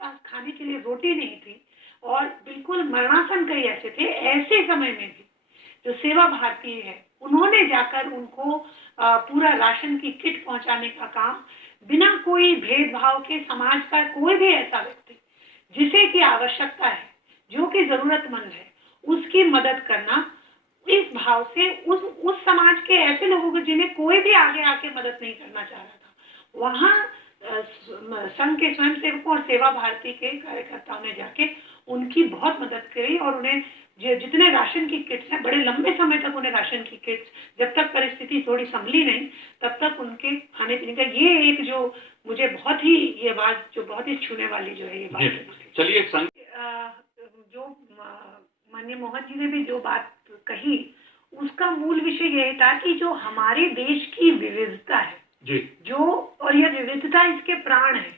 पास खाने के लिए रोटी नहीं थी और बिल्कुल मरणासन कई ऐसे थे, ऐसे समय में भी जो सेवा भारती है उन्होंने जाकर उनको पूरा राशन की किट पहुंचाने का काम, बिना कोई भेदभाव के समाज का कोई भी ऐसा व्यक्ति जिसे की आवश्यकता है, जो कि जरूरतमंद है, उसकी मदद करना, इस भाव से उस समाज के ऐसे लोगों को जिन्हें कोई भी आगे आके मदद नहीं करना चाह रहा था, वहां संघ के स्वयंसेवकों और सेवा भारती के कार्यकर्ताओं ने जाके उनकी बहुत मदद करी और उन्हें जितने राशन की किट्स हैं, बड़े लंबे समय तक उन्हें राशन की किट्स, जब तक परिस्थिति थोड़ी संभली नहीं तब तक उनके खाने पीने का, ये एक जो मुझे बहुत ही ये बात जो बहुत ही छूने वाली जो है ये बात। चलिए जो माननीय मोहन जी ने भी जो बात कही उसका मूल विषय यह था कि जो हमारे देश की विविधता है जी, जो, और यह विविधता इसके प्राण है,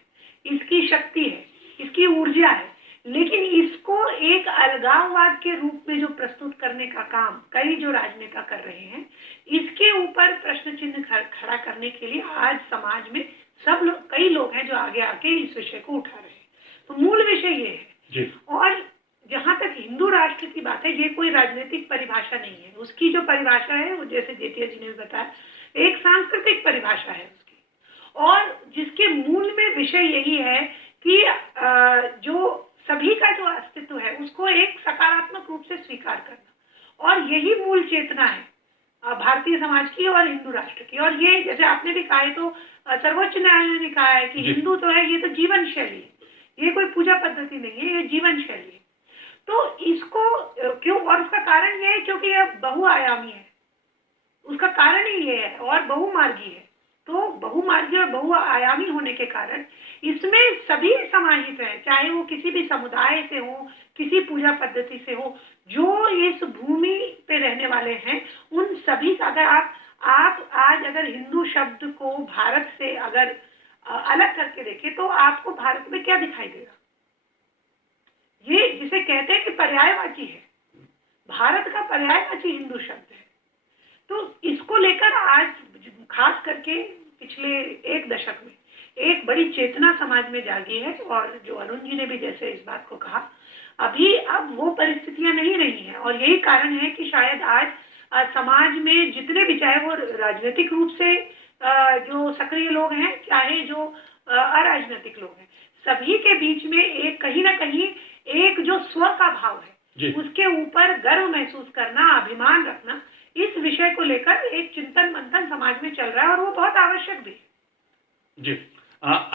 इसकी शक्ति है, इसकी ऊर्जा है, लेकिन इसको एक अलगाववाद के रूप में जो प्रस्तुत करने का काम कई जो राजनेता कर रहे हैं, इसके ऊपर प्रश्न चिन्ह खड़ा करने के लिए आज समाज में सब लोग, कई लोग हैं जो आगे आके इस विषय को उठा रहे हैं। तो मूल विषय ये है जी। और जहां तक हिंदू राष्ट्र की बात है, ये कोई राजनीतिक परिभाषा नहीं है, उसकी जो परिभाषा है वो जैसे जेठिया जी ने बताया एक सांस्कृतिक परिभाषा है उसकी, और जिसके मूल में विषय यही है कि जो सभी का जो अस्तित्व है उसको एक सकारात्मक रूप से स्वीकार करना, और यही मूल चेतना है भारतीय समाज की और हिंदू राष्ट्र की। और ये जैसे आपने भी कहा है, तो सर्वोच्च न्यायालय ने कहा है कि हिंदू तो है, ये तो जीवन शैली है, ये कोई पूजा पद्धति नहीं है, ये जीवन शैली है। तो इसको क्यों, और उसका कारण ये है क्योंकि यह बहुआयामी है, उसका कारण ही ये है, और बहुमार्गी है। तो बहुमार्गी और बहुआयामी होने के कारण इसमें सभी समाहित है, चाहे वो किसी भी समुदाय से हो, किसी पूजा पद्धति से हो, जो इस भूमि पे रहने वाले हैं उन सभी का, अगर आप आज अगर हिंदू शब्द को भारत से अगर अलग करके देखें तो आपको भारत में क्या दिखाई देगा? ये जिसे कहते हैं कि पर्यायवाची है, भारत का पर्यायवाची हिंदू शब्द है। तो इसको लेकर आज खास करके पिछले एक दशक में एक बड़ी चेतना समाज में जागी है, और जो अरुण जी ने भी जैसे इस बात को कहा, अभी अब वो परिस्थितियां नहीं रही हैं, और यही कारण है कि शायद आज समाज में जितने भी, चाहे वो राजनीतिक रूप से जो सक्रिय लोग हैं, चाहे जो अराजनीतिक लोग हैं, सभी के बीच में एक कहीं ना कहीं एक जो स्व का भाव है, उसके ऊपर गर्व महसूस करना, अभिमान रखना, इस विषय को लेकर एक चिंतन मंथन समाज में चल रहा है, और वो बहुत आवश्यक भी है। जी।